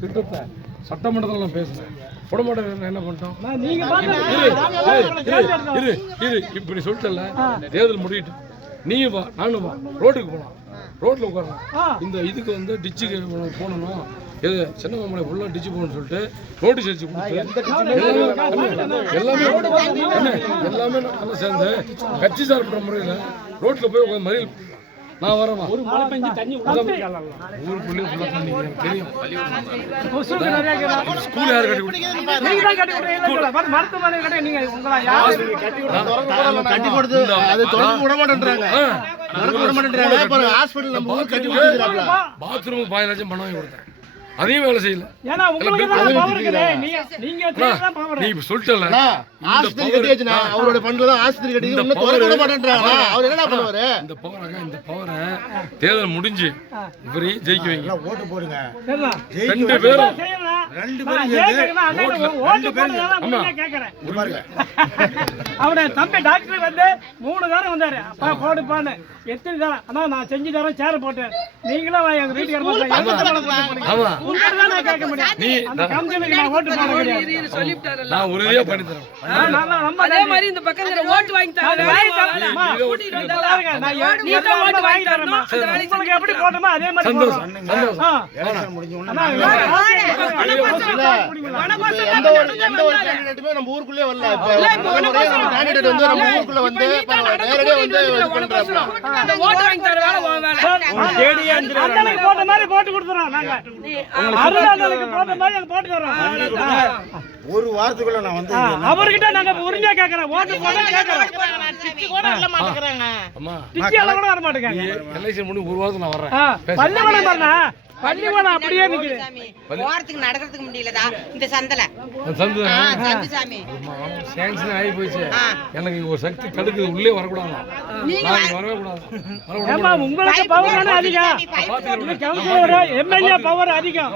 திட்டத்தை சட்டமன்றத்தில் நான் பேசுனேன். புடமாட்டேன் என்ன பண்ணிட்டோம்? இப்படி சொல்லிட்டல, தேர்தல் முடியிட்டு நீயும் வா நானும் வா, ரோட்டுக்கு போகலாம், ரோட்டில் உட்காரலாம். இந்த இதுக்கு வந்து டிச்சுக்கு போனோம், எது சின்ன மாமலை ஃபுல்லாக டிச்சு போகணும்னு சொல்லிட்டு நோட்டீஸ் அடிச்சு கொடுத்து எல்லாமே நல்லா சேர்ந்து கட்சி சார்புற முறையில் ரோட்டில் போய் உட்காந்து மறியல் நான் வரேன். ஒரு மழை பெஞ்சு தண்ணி ஊருக்குள்ளே ஃபுல்லாக தண்ணி தெரியும். ஸ்கூல் யார் கட்டி கொடுத்து பாத்ரூம் 5 லட்சம் பணம் வாங்கி கொடுத்தேன், அதையும் வேலை செய்யல. நீ சொல்லிட்டல அவரோட பண்றதான் ஆஸ்பத்திரி கட்டி இந்த பவரை தேர்தல் முடிஞ்சு இவரை ஜெயிக்க வைங்க, ஓட்டு போடுங்க. 2 பேரும் அவருடைய தம்பி டாக்டர் வந்து 3 தரம் வந்தாரு, அப்பா போடுப்பான்னு. எத்தனை தரம் ஆனா நான் செஞ்சு தரம் சேர போட்டேன். நீங்களும் எங்க வீட்டுக்காரர் கேட்க முடியும். நான் உறுதியா பண்ணி தரேன். அதே மாதிரி இந்த பக்கம் ஓட்டு வாங்கி தரேன். எப்படி போட்டோமோ அதே மாதிரி நம்ம ஊருக்குள்ளே வரல. கேண்டிடேட் வந்து நம்ம ஊருக்குள்ள வந்து நேரடியா வந்து ஓட்டு வாங்கி தரேன். போட்ட மாதிரி போட்டு கொடுத்துறோம். நாங்க போட்ட மாதிரி போட்டு தரோம். ஒரு வாரத்துக்குள்ள நான் வந்து அவர்கிட்ட நாங்க உரிமையா கேக்குறோம், ஓட்டு போட கேக்குறோம். டிச்சி எல்லாம் கூட வர மாட்டேங்காங்க. எலெக்ஷன் முடிஞ்சு 1 வாரத்துக்கு நான் வரேன். பள்ளிக்கூடம் வரனா பள்ளிக்கூடம் அப்படியே நிக்குது. வாரத்துக்கு நடக்கிறதுக்கு முடியலடா இந்த சந்தல சாமி சாங்ஷன் ஆகி போச்சு. எனக்கு ஒரு சக்தி தடுக்குது, உள்ளே வரக்கூடாது, நான் வரவே கூடாது. ஏமா உங்களுக்கு பவர் அதிகம், கவுன்சிலர் எம்எல்ஏ பவர் அதிகம்.